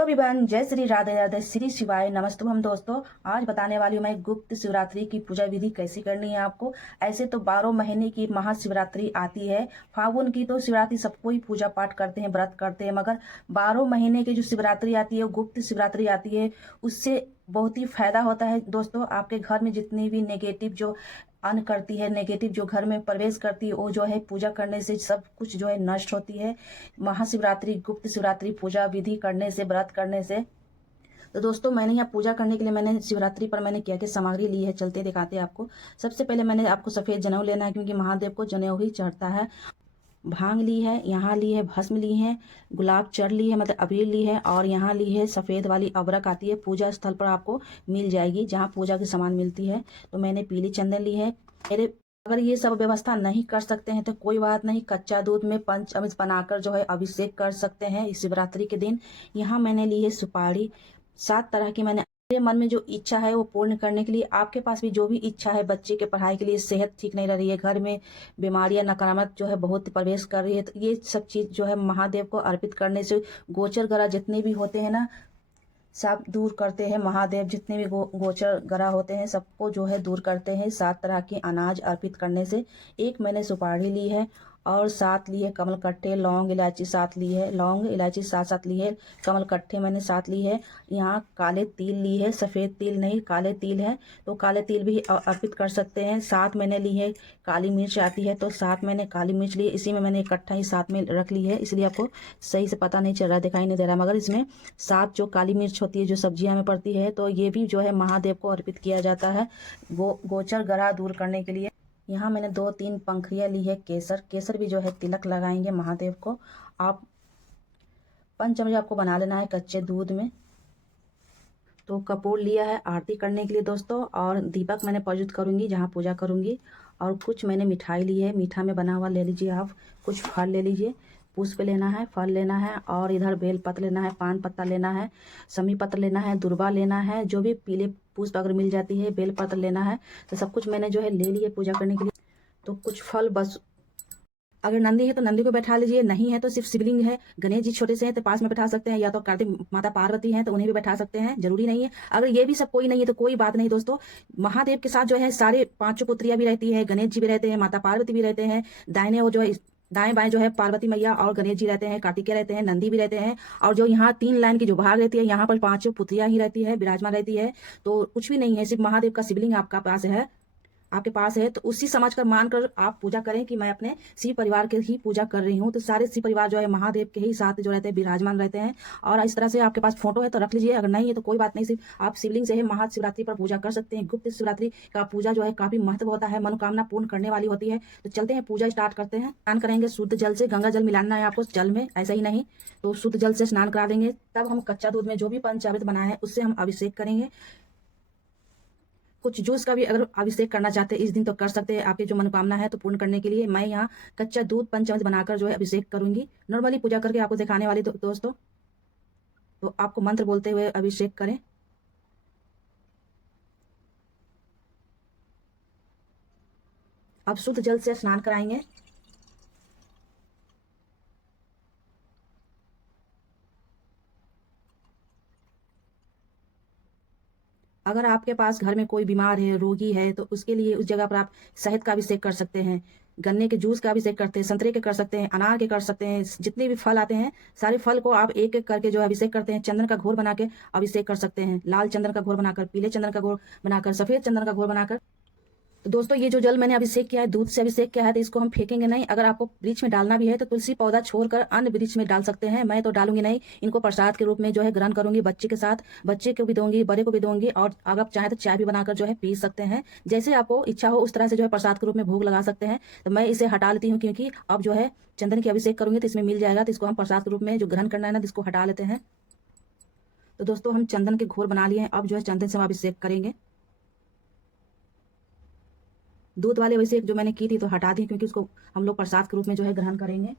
Hello everyone, जय श्री राधे राधे, श्री शिवाय नमस्तुभम। दोस्तों, आज बताने वाली हूँ मैं गुप्त शिवरात्रि की पूजा विधि कैसी करनी है आपको। ऐसे तो 12 महीने की महाशिवरात्रि आती है। फागुन की तो शिवरात्रि सबको ही पूजा पाठ करते हैं, व्रत करते हैं, मगर 12 महीने की जो शिवरात्रि आती है वो गुप्त शिवरात्रि आती है। उससे बहुत ही फायदा होता है दोस्तों। आपके घर में जितनी भी नेगेटिव जो अन करती है, नेगेटिव जो घर में प्रवेश करती है, वो जो है पूजा करने से सब कुछ जो है नष्ट होती है। महाशिवरात्रि, गुप्त शिवरात्रि पूजा विधि करने से, व्रत करने से। तो दोस्तों, मैंने यहाँ पूजा करने के लिए मैंने शिवरात्रि पर मैंने क्या क्या सामग्री ली है, चलते दिखाते हैं आपको। सबसे पहले मैंने आपको सफेद जनेऊ लेना है, क्योंकि महादेव को जनेऊ ही चढ़ता है। भांग ली है, यहाँ ली है भस्म ली है, गुलाब चढ़ ली है, मतलब अबीर ली है, और यहाँ ली है सफ़ेद वाली अबरक आती है, पूजा स्थल पर आपको मिल जाएगी जहाँ पूजा की सामान मिलती है। तो मैंने पीली चंदन ली है। मेरे अगर ये सब व्यवस्था नहीं कर सकते हैं तो कोई बात नहीं, कच्चा दूध में पंचामृत बनाकर जो है अभिषेक कर सकते हैं इस शिवरात्रि के दिन। यहाँ मैंने ली है सुपारी, 7 तरह की। मैंने मेरे मन में जो इच्छा है वो पूर्ण करने के लिए, आपके पास भी जो भी इच्छा है, बच्चे के पढ़ाई के लिए, सेहत ठीक नहीं रह रही है, घर में बीमारियां नकारात्मक जो है बहुत प्रवेश कर रही है, तो ये सब चीज़ जो है महादेव को अर्पित करने से गोचर ग्रह जितने भी होते हैं ना, सब दूर करते हैं महादेव। जितने भी गोचर ग्रह होते हैं सबको जो है दूर करते हैं 7 तरह के अनाज अर्पित करने से। एक मैंने सुपारी ली है, और 7 लिए कमल कट्टे, लौंग इलायची 7 ली है, लौंग इलायची 7 ली है, कमल कट्टे मैंने 7 ली है। यहाँ काले तिल ली है, सफ़ेद तिल नहीं, काले तिल है, तो काले तिल भी अर्पित कर सकते हैं। 7 मैंने ली है, काली मिर्च आती है तो 7 मैंने काली मिर्च ली है। इसी में मैंने इकट्ठा ही 7 में रख ली है, इसलिए आपको सही से पता नहीं चल रहा, दिखाई नहीं दे रहा, मगर इसमें 7 जो काली मिर्च होती है जो सब्जियां में पड़ती है, तो ये भी जो है महादेव को अर्पित किया जाता है गोचर ग्रह दूर करने के लिए। यहाँ मैंने 2-3 पंखुड़ियाँ ली है केसर, केसर भी जो है तिलक लगाएंगे महादेव को। आप पंचमृत आपको बना लेना है कच्चे दूध में। तो कपूर लिया है आरती करने के लिए दोस्तों, और दीपक मैंने प्रज्वलित करूँगी जहाँ पूजा करूँगी। और कुछ मैंने मिठाई ली है, मीठा में बना हुआ ले लीजिए आप। कुछ फल ले लीजिए, पुष्प लेना है, फल लेना है, और इधर बेल पत्र लेना है, पान पत्ता लेना है, समी पत्र लेना है, दुर्वा लेना है, जो भी पीले पुष्प अगर मिल जाती है, बेल पत्र लेना है। तो सब कुछ मैंने जो है ले लिए पूजा करने के लिए। तो कुछ फल बस, अगर नंदी है तो नंदी को बैठा लीजिए, नहीं है तो सिर्फ शिवलिंग है, गणेश जी छोटे से हैं तो पास में बैठा सकते हैं, या तो कार्तिक माता पार्वती हैं तो उन्हें भी बैठा सकते हैं, जरूरी नहीं है। अगर ये भी सब कोई नहीं है तो कोई बात नहीं दोस्तों। महादेव के साथ जो है सारे 5 पुत्रियां भी रहती है, गणेश जी भी रहते हैं, माता पार्वती भी रहते हैं, दाहिने वो जो है दाएं बाएं जो है पार्वती मैया और गणेश जी रहते हैं, कार्तिकेय रहते हैं, नंदी भी रहते हैं। और जो यहाँ 3 लाइन की जो भाग रहती है, यहाँ पर 5 पुत्रियां ही रहती है, विराजमान रहती है। तो कुछ भी नहीं है, सिर्फ महादेव का शिवलिंग आपका पास है, आपके पास है, तो उसी समझ कर मानकर आप पूजा करें कि मैं अपने शिव परिवार के ही पूजा कर रही हूँ। तो सारे शिव परिवार जो है महादेव के ही साथ जो रहते हैं, विराजमान रहते हैं। और इस तरह से आपके पास फोटो है तो रख लीजिए, अगर नहीं है तो कोई बात नहीं, सिर्फ आप शिवलिंग से ही महाशिवरात्रि पर पूजा कर सकते हैं। गुप्त शिवरात्रि का पूजा जो है काफी महत्व होता है, मनोकामना पूर्ण करने वाली होती है। तो चलते हैं, पूजा स्टार्ट करते हैं। स्नान करेंगे शुद्ध जल से, गंगा जल मिलाना है आपको जल में, ऐसा ही नहीं, तो शुद्ध जल से स्नान करा देंगे। तब हम कच्चा दूध में जो भी पंचामृत बनाया है उससे हम अभिषेक करेंगे। कुछ जूस का भी अगर अभिषेक करना चाहते हैं इस दिन तो कर सकते हैं, आपकी जो मनोकामना है तो पूर्ण करने के लिए। मैं यहाँ कच्चा दूध पंचामृत बनाकर जो है अभिषेक करूंगी, नॉर्मली पूजा करके आपको दिखाने वाली दोस्तों। तो आपको मंत्र बोलते हुए अभिषेक करें। अब शुद्ध जल से स्नान कराएंगे। अगर आपके पास घर में कोई बीमार है, रोगी है, तो उसके लिए उस जगह पर आप शहद का अभिषेक कर सकते हैं, गन्ने के जूस का अभिषेक करते हैं, संतरे के कर सकते हैं, अनार के कर सकते हैं, जितने भी फल आते हैं सारे फल को आप एक एक करके जो है अभिषेक करते हैं। चंदन का घोर बना के अभिषेक कर सकते हैं, लाल चंदन का घोर बनाकर, पीले चंदन का घोर बनाकर, सफेद चंदन का घोर बनाकर। तो दोस्तों, ये जो जल मैंने अभिषेक किया है, दूध से अभिषेक किया है, तो इसको हम फेंकेंगे नहीं। अगर आपको वृक्ष में डालना भी है तो तुलसी पौधा छोड़कर अन्य वृक्ष में डाल सकते हैं, मैं तो डालूंगी नहीं। इनको प्रसाद के रूप में जो है ग्रहण करूंगी बच्चे के साथ, बच्चे को भी दूंगी, बड़े को भी दूंगी, और अगर आप चाहें तो चाय भी बनाकर जो है पी सकते हैं। जैसे आपको इच्छा हो उस तरह से जो है प्रसाद के रूप में भोग लगा सकते हैं। तो मैं इसे हटा लेती हूँ, क्योंकि अब जो है चंदन की अभिषेक करूंगी तो इसमें मिल जाएगा, तो इसको हम प्रसाद के रूप में जो ग्रहण करना है ना, इसको हटा लेते हैं। तो दोस्तों, हम चंदन के घोर बना लिए हैं, अब जो है चंदन से हम अभिषेक करेंगे। दूध वाले अभिषेक जो मैंने की थी तो हटा दी, क्योंकि उसको हम लोग प्रसाद के रूप में जो है ग्रहण करेंगे।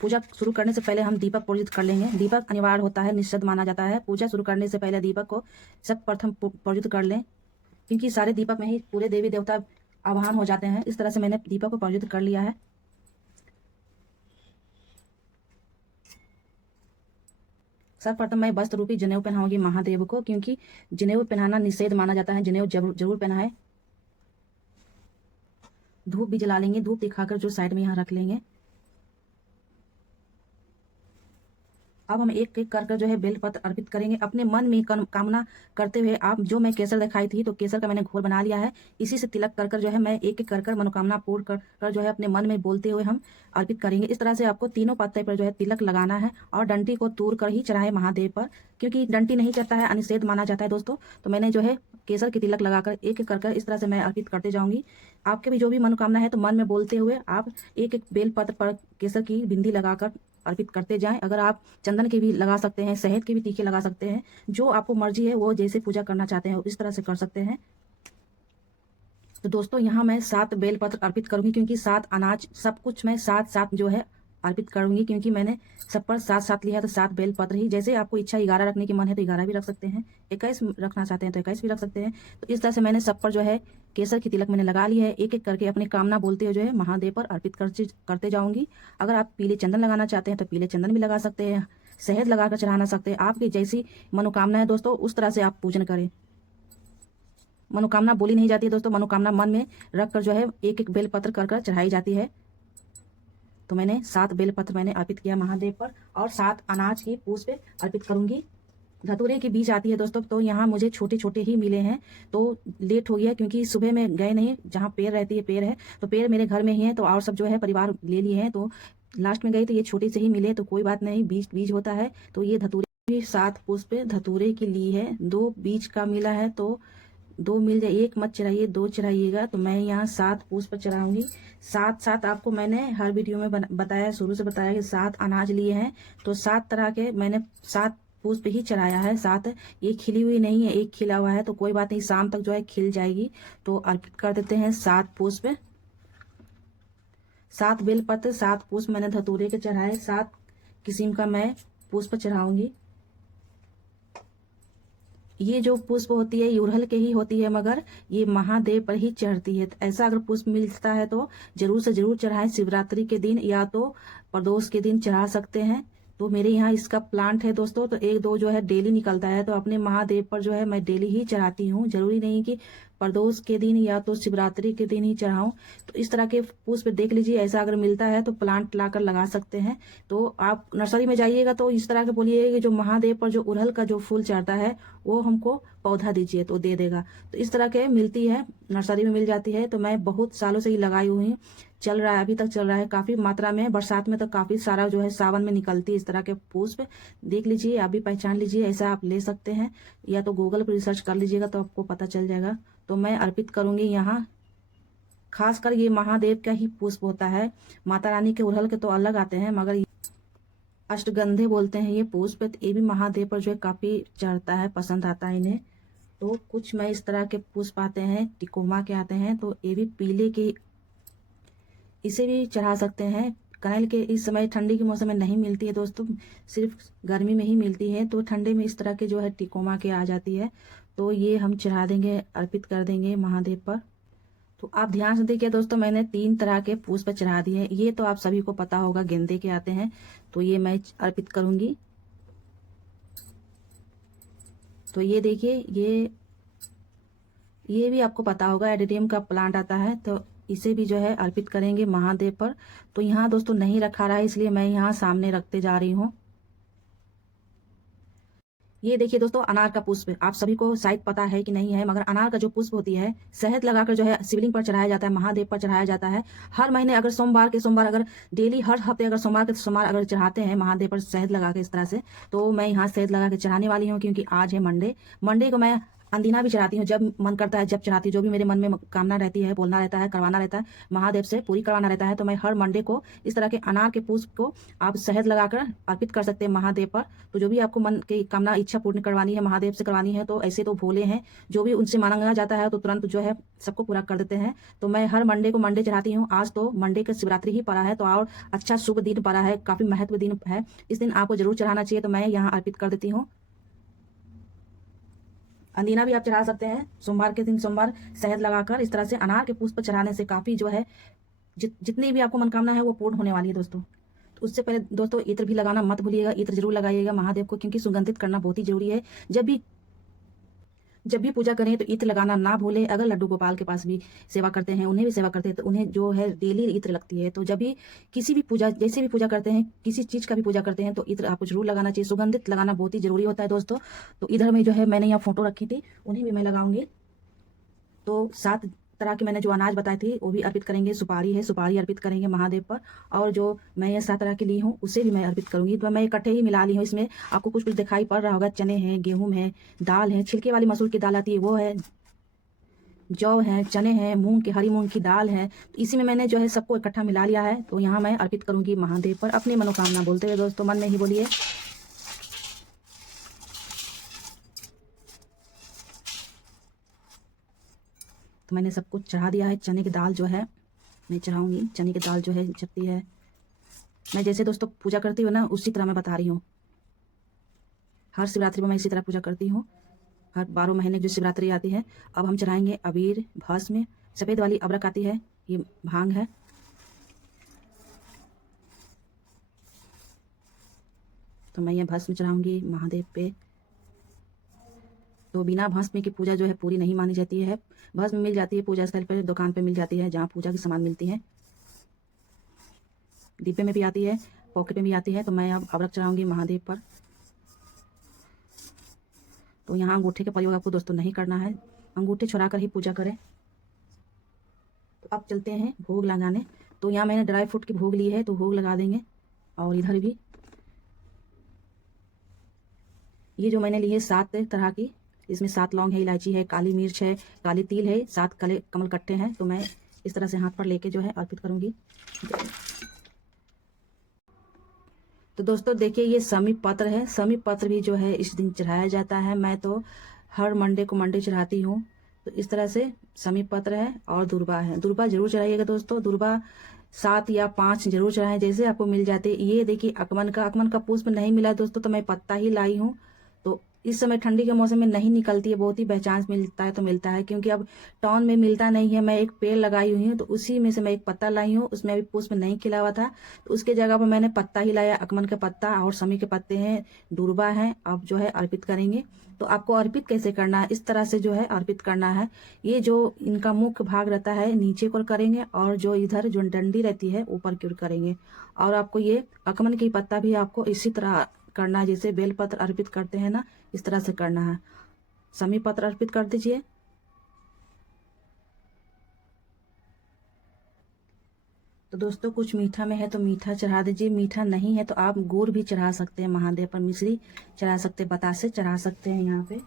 पूजा शुरू करने से पहले हम दीपक प्रज्वलित कर लेंगे। दीपक अनिवार्य होता है, निषिद्ध माना जाता है। पूजा शुरू करने से पहले दीपक को सर्वप्रथम प्रज्वलित कर लें, क्योंकि सारे दीपक में ही पूरे देवी देवता आवाहन हो जाते हैं। इस तरह से मैंने दीपक को प्रज्वलित कर लिया है। सर्वप्रथम मैं वस्त्र रूपी जनेऊ पहनाऊंगी महादेव को, क्योंकि जनेऊ पहनाना निषेध माना जाता है। जनेऊ जरूर पहनाए। धूप भी जला लेंगे, धूप दिखाकर जो साइड में यहाँ रख लेंगे। अब हम एक एक कर जो है बेलपत्र अर्पित करेंगे अपने मन में कामना करते हुए। आप जो मैं केसर दिखाई थी तो केसर का मैंने घोल बना लिया है, इसी से तिलक कर जो है मैं एक एक कर मनोकामना पूर्ण कर जो है अपने मन में बोलते हुए हम अर्पित करेंगे। इस तरह से आपको तीनों पत्ते पर जो है तिलक लगाना है और डंटी को तोड़ कर ही चढ़ाए महादेव पर, क्योंकि डंटी नहीं चढ़ता है अनिषेध माना जाता है दोस्तों। तो मैंने जो है केसर की तिलक लगाकर एक एक कर इस तरह से मैं अर्पित करते जाऊंगी। आपके भी जो भी मनोकामना है तो मन में बोलते हुए आप एक एक बेलपत्र पर केसर की बिंदी लगाकर अर्पित करते जाएं। अगर आप चंदन के भी लगा सकते हैं, शहद के भी तीखे लगा सकते हैं, जो आपको मर्जी है वो जैसे पूजा करना चाहते हैं इस तरह से कर सकते हैं। तो दोस्तों यहाँ मैं 7 बेलपत्र अर्पित करूंगी, क्योंकि 7 अनाज सब कुछ मैं 7 जो है अर्पित करूंगी, क्योंकि मैंने सब पर 7 लिया तो 7 बेलपत्र ही। जैसे आपको इच्छा 11 रखने की मन है तो 11 भी रख सकते हैं, 21 रखना चाहते हैं तो 21 भी रख सकते हैं। तो इस तरह से मैंने सब पर जो है केसर की तिलक मैंने लगा ली है। एक एक करके अपनी कामना बोलते हुए जो है महादेव पर अर्पित करते जाऊंगी। अगर आप पीले चंदन लगाना चाहते हैं तो पीले चंदन भी लगा सकते हैं, शहद लगाकर चढ़ाना सकते हैं। आपकी जैसी मनोकामना है दोस्तों उस तरह से आप पूजन करें। मनोकामना बोली नहीं जाती है दोस्तों, मनोकामना मन में रख कर जो है एक एक बेलपत्र कर चढ़ाई जाती है। तो मैंने 7 बेलपत्र मैंने अर्पित किया महादेव पर और 7 अनाज की पुष्प अर्पित करूंगी। धतूरे के बीज आती है दोस्तों, तो यहाँ मुझे छोटे छोटे ही मिले हैं, तो लेट हो गया क्योंकि सुबह में गए नहीं। जहाँ पेड़ रहती है पेड़ है तो पेड़ मेरे घर में ही है, तो और सब जो है परिवार ले लिए हैं, तो लास्ट में गई तो ये छोटे से ही मिले। तो कोई बात नहीं, बीज होता है। तो ये धतूरे भी 7 पुष्प धतूरे की ली है। 2 बीज का मिला है तो 2 मिल जाए, 1 मत चढ़ाइए 2 चढ़ाइएगा। तो मैं यहाँ 7 पुष्प चढ़ाऊंगी। 7 आपको मैंने हर वीडियो में बताया, शुरू से बताया कि 7 अनाज लिए हैं तो 7 तरह के मैंने 7 पुष्प ही चढ़ाया है। 7 ये खिली हुई नहीं है, एक खिला हुआ है, तो कोई बात नहीं, शाम तक जो है खिल जाएगी। तो अर्पित कर देते हैं 7 पुष्प, 7 बेलपत्र 7 पुष्प मैंने धतूरे के चढ़ाए। 7 किस्म का मैं पुष्प चढ़ाऊंगी। ये जो पुष्प होती है ये उड़हल के ही होती है, मगर ये महादेव पर ही चढ़ती है। तो ऐसा अगर पुष्प मिलता है तो जरूर से जरूर चढ़ाएं। शिवरात्रि के दिन या तो प्रदोष के दिन चढ़ा सकते हैं। तो मेरे यहाँ इसका प्लांट है दोस्तों, तो 1-2 जो है डेली निकलता है, तो अपने महादेव पर जो है मैं डेली ही चढ़ाती हूँ। जरूरी नहीं कि प्रदोष के दिन या तो शिवरात्रि के दिन ही चढ़ाऊं। तो इस तरह के पुष्प देख लीजिए, ऐसा अगर मिलता है तो प्लांट लाकर लगा सकते हैं। तो आप नर्सरी में जाइएगा तो इस तरह के बोलिएगा कि जो महादेव पर जो उड़हल का जो फूल चढ़ता है वो हमको पौधा दीजिए, तो दे देगा। तो इस तरह के मिलती है, नर्सरी में मिल जाती है। तो मैं बहुत सालों से ही लगाई हुई, चल रहा है, अभी तक चल रहा है काफी मात्रा में। बरसात में तो काफी सारा जो है सावन में निकलती है इस तरह के पुष्प। देख लीजिए, आप भी पहचान लीजिए, ऐसा आप ले सकते हैं, या तो गूगल पर रिसर्च कर लीजिएगा तो आपको पता चल जाएगा। तो मैं अर्पित करूंगी यहाँ, खासकर ये महादेव का ही पुष्प होता है। माता रानी के उड़हल के तो अलग आते हैं, मगर अष्टगंधे बोलते हैं ये पुष्प, तो ये भी महादेव पर जो है काफी चढ़ता है, पसंद आता है इन्हें। तो कुछ मैं इस तरह के पुष्प आते हैं, टिकोमा के आते हैं, तो ये भी पीले के, इसे भी चढ़ा सकते हैं। कनैल के इस समय ठंडी के मौसम में नहीं मिलती है दोस्तों, सिर्फ गर्मी में ही मिलती है। तो ठंडे में इस तरह के जो है टिकोमा के आ जाती है, तो ये हम चढ़ा देंगे, अर्पित कर देंगे महादेव पर। तो आप ध्यान से देखिए दोस्तों, मैंने 3 तरह के पुष्प चढ़ा दिए। ये तो आप सभी को पता होगा, गेंदे के आते हैं, तो ये मैं अर्पित करूंगी। तो ये देखिए, ये भी आपको पता होगा, एडेनियम का प्लांट आता है, तो इसे भी जो है अर्पित करेंगे महादेव पर। तो यहाँ दोस्तों नहीं रखा रहा है, इसलिए मैं यहाँ सामने रखते जा रही हूँ। ये देखिए दोस्तों, अनार का पुष्प आप सभी को शायद पता है कि नहीं है, मगर अनार का जो पुष्प होती है, शहद लगाकर जो है शिवलिंग पर चढ़ाया जाता है, महादेव पर चढ़ाया जाता है। हर महीने अगर सोमवार के सोमवार, अगर डेली हर हफ्ते अगर सोमवार के सोमवार अगर चढ़ाते हैं महादेव पर शहद लगा के इस तरह से, तो मैं यहाँ शहद लगा के चढ़ाने वाली हूँ। क्योंकि आज है मंडे को मैं अंदीना भी चढ़ाती हूँ, जब मन करता है जब चढ़ाती हूँ। जो भी मेरे मन में कामना रहती है, बोलना रहता है, करवाना रहता है, महादेव से पूरी करवाना रहता है, तो मैं हर मंडे को इस तरह के अनार के पुष्प को आप शहद लगाकर अर्पित कर सकते हैं महादेव पर। तो जो भी आपको मन की कामना इच्छा पूर्ण करवानी है, महादेव से करवानी है, तो ऐसे तो भोले हैं, जो भी उनसे मांगा जाता है तो तुरंत जो है सबको पूरा कर देते हैं। तो मैं हर मंडे को मंडे चढ़ाती हूँ। आज तो मंडे का शिवरात्रि ही पड़ा है, तो और अच्छा शुभ दिन पड़ा है, काफी महत्व दिन है, इस दिन आपको जरूर चढ़ाना चाहिए। तो मैं यहाँ अर्पित कर देती हूँ। अंदीना भी आप चढ़ा सकते हैं सोमवार के दिन, सोमवार शहद लगाकर इस तरह से अनार के पुष्प चढ़ाने से काफी जो है जितनी भी आपको मनोकामना है वो पूर्ण होने वाली है दोस्तों। तो उससे पहले दोस्तों इत्र भी लगाना मत भूलिएगा, इत्र जरूर लगाइएगा महादेव को, क्योंकि सुगंधित करना बहुत ही जरूरी है। जब भी पूजा करें तो इत्र लगाना ना भूलें। अगर लड्डू गोपाल के पास भी सेवा करते हैं, उन्हें भी सेवा करते हैं, तो उन्हें जो है डेली इत्र लगती है। तो जब भी किसी भी पूजा, जैसे भी पूजा करते हैं, किसी चीज़ का भी पूजा करते हैं, तो इत्र आपको जरूर लगाना चाहिए। सुगंधित लगाना बहुत ही जरूरी होता है दोस्तों। तो इधर में जो है मैंने यहाँ फोटो रखी थी, उन्हें भी मैं लगाऊंगी। तो 7 तरह के मैंने जो अनाज बताए थे वो भी अर्पित करेंगे। सुपारी है, सुपारी अर्पित करेंगे महादेव पर। और जो मैं ये 7 तरह की ली हूँ उसे भी मैं अर्पित करूंगी। तो मैं इकट्ठे ही मिला ली हूँ। इसमें आपको कुछ कुछ दिखाई पड़ रहा होगा, चने हैं, गेहूं है, दाल है, छिलके वाली मसूर की दाल आती है वो है, जौ है, चने हैं, मूंग की, हरी मूंग की दाल है। तो इसी में मैंने जो है सबको इकट्ठा मिला लिया है। तो यहाँ मैं अर्पित करूंगी महादेव पर अपनी मनोकामना बोलते हुए दोस्तों, मन में ही बोलिए। तो मैंने सब कुछ चढ़ा दिया है। चने की दाल जो है मैं चढ़ाऊंगी। चने की दाल जो है चढ़ती है। मैं जैसे दोस्तों पूजा करती हूँ ना, उसी तरह मैं बता रही हूँ। हर शिवरात्रि में मैं इसी तरह पूजा करती हूँ। हर 12 महीने जो शिवरात्रि आती है। अब हम चढ़ाएंगे अबीर, भस्म, सफ़ेद वाली अबरक आती है, ये भांग है। तो मैं ये भस्म चढ़ाऊंगी महादेव पे। तो बिना भस्म की पूजा जो है पूरी नहीं मानी जाती है। भस्म मिल जाती है पूजा स्थल पर, दुकान पे मिल जाती है, जहाँ पूजा की सामान मिलती है। डिब्बे में भी आती है, पॉकेट में भी आती है। तो मैं अब अबरक चढ़ाऊंगी महादेव पर। तो यहाँ अंगूठे का प्रयोग आपको दोस्तों नहीं करना है, अंगूठे छुड़ा कर ही पूजा करें। तो अब चलते हैं भोग लगाने। तो यहाँ मैंने ड्राई फ्रूट की भोग ली है, तो भोग लगा देंगे। और इधर भी ये जो मैंने ली है 7 तरह की, इसमें 7 लौंग है, इलायची है, काली मिर्च है, काली तिल है, 7 कले कमल कट्टे हैं। तो मैं इस तरह से हाथ पर लेके जो है अर्पित करूंगी। तो दोस्तों देखिए ये समी पत्र है। समी पत्र भी जो है इस दिन चढ़ाया जाता है। मैं तो हर मंडे को मंडे चढ़ाती हूँ। तो इस तरह से समी पत्र है। और दुर्बा है, दुर्बा जरूर चढ़ाइएगा दोस्तों। दुर्बा 7 या 5 जरूर चढ़ाएं, जैसे आपको मिल जाते। ये देखिए अकमन का पुष्प नहीं मिला दोस्तों, तो मैं पत्ता ही लाई हूँ। तो इस समय ठंडी के मौसम में नहीं निकलती है, बहुत ही बाई चांस मिलता है तो मिलता है, क्योंकि अब टाउन में मिलता नहीं है। मैं एक पेड़ लगाई हुई हूँ, तो उसी में से मैं एक पत्ता लाई हूँ। उसमें अभी पुष्प नहीं खिला हुआ था, तो उसके जगह पर मैंने पत्ता ही लाया, अकमन का पत्ता और समी के पत्ते हैं, दुर्बा है। अब जो है अर्पित करेंगे। तो आपको अर्पित कैसे करना है, इस तरह से जो है अर्पित करना है। ये जो इनका मुख्य भाग रहता है नीचे को करेंगे, और जो इधर जो डंडी रहती है ऊपर की ओर करेंगे। और आपको ये अकमन की पत्ता भी आपको इसी तरह करना है, जैसे बेलपत्र अर्पित करते हैं ना, इस तरह से करना है। समी पत्र अर्पित कर दीजिए। तो दोस्तों कुछ मीठा में है तो मीठा चढ़ा दीजिए, मीठा नहीं है तो आप गुड़ भी चढ़ा सकते हैं महादेव पर, मिश्री चढ़ा सकते हैं, बतासे चढ़ा सकते हैं यहाँ पे।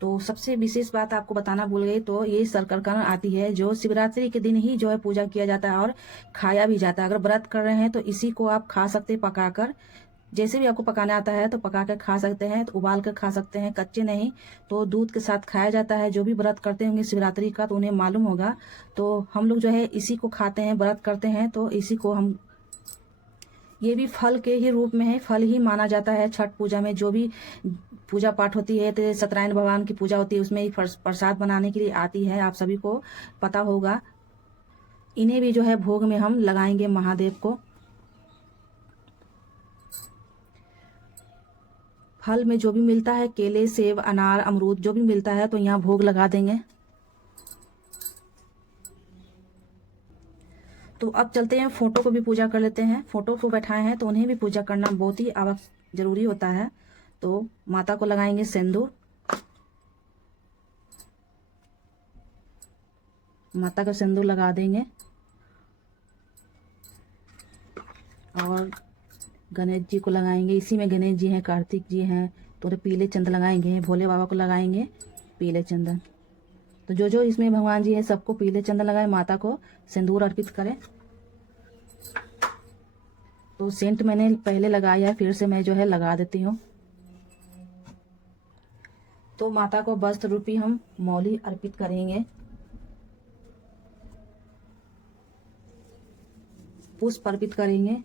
तो सबसे विशेष बात आपको बताना भूल गई, तो ये शकरकंद आती है, जो शिवरात्रि के दिन ही जो है पूजा किया जाता है और खाया भी जाता है। अगर व्रत कर रहे हैं तो इसी को आप खा सकते हैं पकाकर, जैसे भी आपको पकाना आता है तो पका कर खा सकते हैं। तो उबाल कर खा सकते हैं, कच्चे नहीं। तो दूध के साथ खाया जाता है। जो भी व्रत करते होंगे शिवरात्रि का तो उन्हें मालूम होगा। तो हम लोग जो है इसी को खाते हैं, व्रत करते हैं तो इसी को हम, ये भी फल के ही रूप में है, फल ही माना जाता है। छठ पूजा में जो भी पूजा पाठ होती है, तो सत्यनारायण भगवान की पूजा होती है, उसमें ही प्रसाद बनाने के लिए आती है, आप सभी को पता होगा। इन्हें भी जो है भोग में हम लगाएंगे महादेव को। फल में जो भी मिलता है, केले, सेब, अनार, अमरूद जो भी मिलता है, तो यहाँ भोग लगा देंगे। तो अब चलते हैं फोटो को भी पूजा कर लेते हैं। फोटो को बैठाए हैं तो उन्हें भी पूजा करना बहुत ही आवश्यक जरूरी होता है। तो माता को लगाएंगे सिंदूर, माता का सिंदूर लगा देंगे। और गणेश जी को लगाएंगे, इसी में गणेश जी हैं, कार्तिक जी हैं, तो पीले चंदन लगाएंगे। भोले बाबा को लगाएंगे पीले चंदन। तो जो जो इसमें भगवान जी हैं सबको पीले चंदन लगाए, माता को सिंदूर अर्पित करें। तो सेंट मैंने पहले लगाया है, फिर से मैं जो है लगा देती हूँ। तो माता को वस्त्र रूपी हम मौली अर्पित करेंगे, पुष्प अर्पित करेंगे।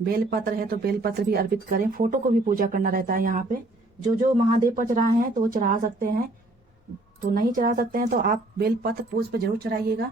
बेलपत्र है तो बेलपत्र भी अर्पित करें। फोटो को भी पूजा करना रहता है यहाँ पे। जो जो महादेव पर चढ़ाए हैं तो वो चढ़ा सकते हैं, तो नहीं चढ़ा सकते हैं तो आप बेलपत्र पुष्प जरूर चढ़ाइएगा।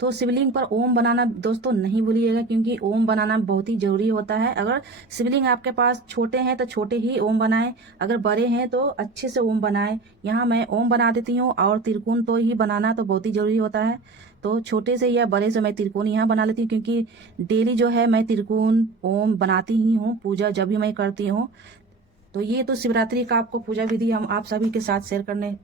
तो शिवलिंग पर ओम बनाना दोस्तों नहीं भूलिएगा, क्योंकि ओम बनाना बहुत ही जरूरी होता है। अगर शिवलिंग आपके पास छोटे हैं तो छोटे ही ओम बनाएं, अगर बड़े हैं तो अच्छे से ओम बनाएं। यहाँ मैं ओम बना देती हूँ, और त्रिकोण तो ही बनाना तो बहुत ही जरूरी होता है। तो छोटे से या बड़े से मैं त्रिकोण यहाँ बना लेती हूँ, क्योंकि डेली जो है मैं त्रिकोण ओम बनाती ही हूँ पूजा जब भी मैं करती हूँ। तो ये तो शिवरात्रि का आपको पूजा विधि हम आप सभी के साथ शेयर करने।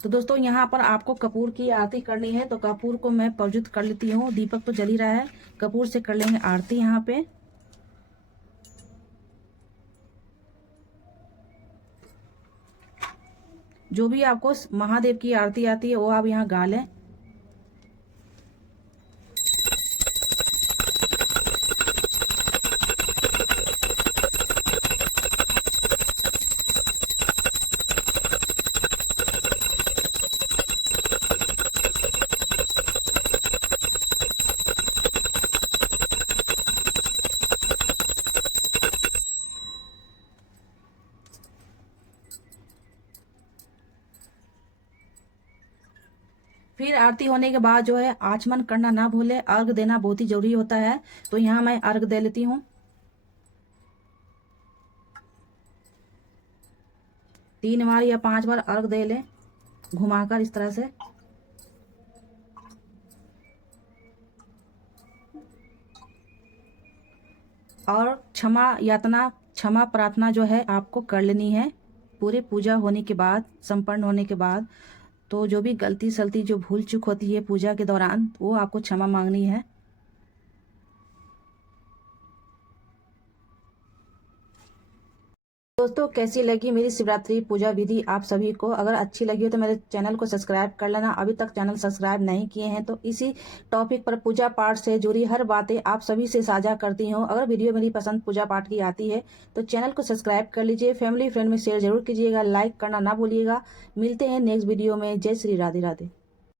तो दोस्तों यहाँ पर आपको कपूर की आरती करनी है, तो कपूर को मैं प्रज्वलित कर लेती हूँ। दीपक तो जल ही रहा है, कपूर से कर लेंगे आरती। यहाँ पे जो भी आपको महादेव की आरती आती है वो आप यहाँ गा लें। फिर आरती होने के बाद जो है आचमन करना ना भूले, अर्घ देना बहुत ही जरूरी होता है। तो यहाँ मैं अर्घ दे लेती हूँ। 3 बार या 5 बार अर्घ दे लें घुमाकर इस तरह से। और क्षमा प्रार्थना जो है आपको कर लेनी है पूरी पूजा होने के बाद, संपन्न होने के बाद। तो जो भी गलती सलती जो भूल चूक होती है पूजा के दौरान, वो आपको क्षमा मांगनी है। दोस्तों कैसी लगी मेरी शिवरात्रि पूजा विधि आप सभी को? अगर अच्छी लगी हो तो मेरे चैनल को सब्सक्राइब कर लेना। अभी तक चैनल सब्सक्राइब नहीं किए हैं तो इसी टॉपिक पर पूजा पाठ से जुड़ी हर बातें आप सभी से साझा करती हूँ। अगर वीडियो मेरी पसंद पूजा पाठ की आती है तो चैनल को सब्सक्राइब कर लीजिए, फैमिली फ्रेंड में शेयर जरूर कीजिएगा, लाइक करना ना भूलिएगा। मिलते हैं नेक्स्ट वीडियो में। जय श्री राधे राधे।